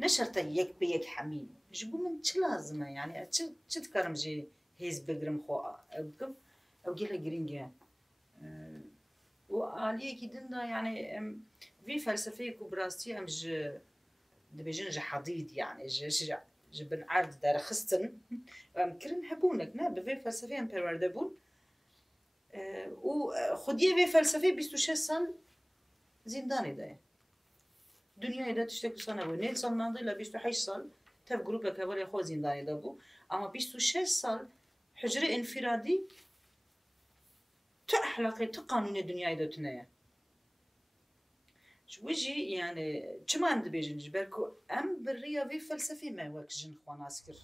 نشرت يك بيك حميل جبو من چه لازمه يعني چه تكرم جي هيز بگرم خو بكم او جيلا جرينجا وعليه كده يعني في فلسفه كبراستي ام ج دبيجن ج حضيض يعني ج بن عرض دار خستن كرن هبونك نا بفي فلسفه ام پروردبون و خوديه في فلسفه 26 سال زنداني ده دنیای دا تشتکو سانه بود. نیلسون ماندلا 28 سال تف گروه کباری خود زندانی دا بود. اما 26 سال حجر انفرادی تو أخلاقي تو قانون دنیای دا تنایا. وجي يعني چما عند بيجن جبركو أم بالرياضي فلسفي ما وقت جن خوان عسكر.